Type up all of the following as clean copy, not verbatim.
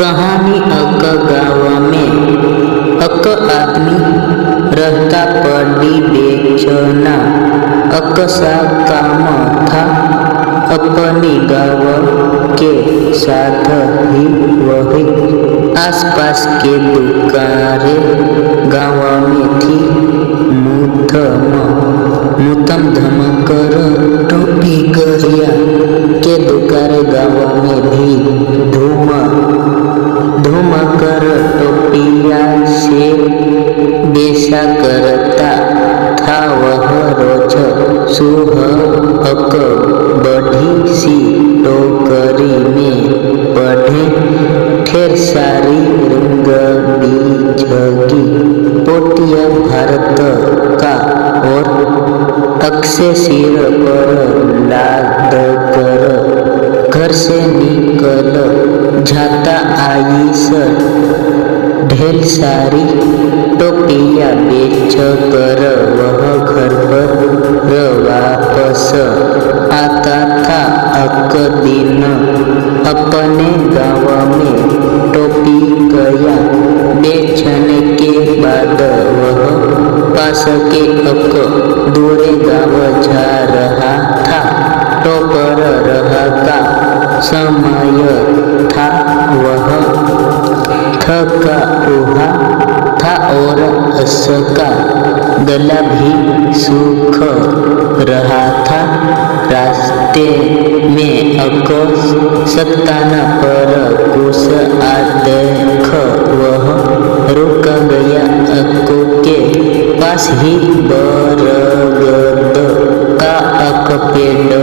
कहानी अक गाँव में अक आदमी रहता पड़ी बेचना। अक सा काम था अपनी गाँव के साथ ही वही आसपास के दुकानें गाँव में थी। मुतम धमकर टोपी गरिया के दुकाने गाँव में भी धूम कर टोपिया से बेचा करता था। वह रोज सुबह बड़ी सी टोकरी में पड़े ढेर सारी रंगली झगी पोटिया भारत का और अक्षय सिर पर लाद कर घर से निकल जाता। आई सर ढेर सारी टोपियाँ बेच कर वह घर पर वापस आता था। अक दिन अपने गाँव में टोपी गया बेचने के बाद वह पास के अक दूरे गाँव जा रहा था। टोपर रहा का समय था। वह थका हुआ था और उसका गला भी सूख रहा था। रास्ते में अक सत्ताना पर कुछ देख वह रुक गया। अक के पास ही बरगद का अक पेड़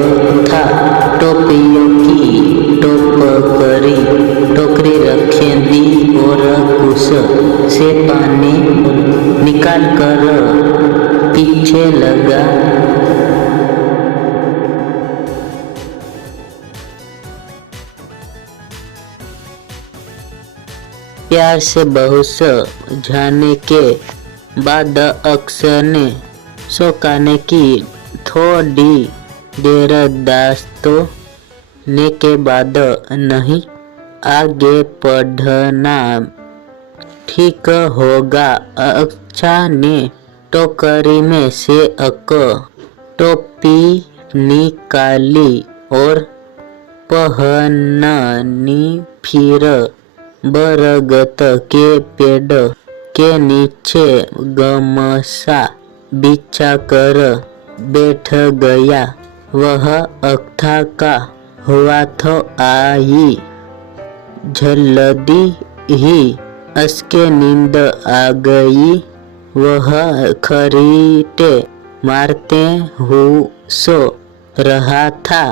था। टोपियों की टोकरी रखे दी और कुछ से पानी निकाल कर पीछे लगा। प्यार से बहुत जाने के बाद अक्सर ने सोकाने की थोड़ी देर दास्तों ने के बाद नहीं आगे पढ़ना ठीक होगा। अच्छा ने टोकरी में से अक टोपी निकाली और पहननी। फिर बरगद के पेड़ के नीचे गमछा बिछा कर बैठ गया। वह अक्था का हुआ तो आई जल्दी ही उसके नींद आ गई। वह खरीटे मारते हुए सो रहा था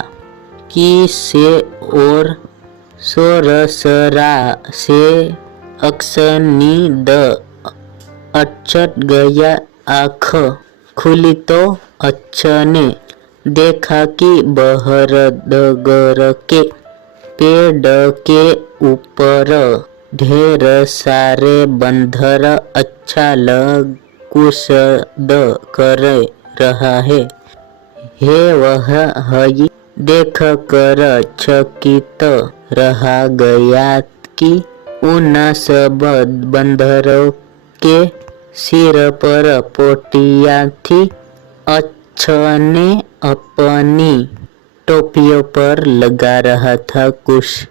कि से और सोरसरा से अक्सर नींद अचट गया। आँख खुली तो अक्सर ने देखा कि बरगद के पेड़ के ऊपर ढेर सारे बंदर अच्छा कुशद कर रहा है। वह हई देख कर चकित रहा गया कि उन सब बंदरों के सिर पर पोटियाँ थी। अच्छा ने अपनी टोपियों पर लगा रहा था कुछ।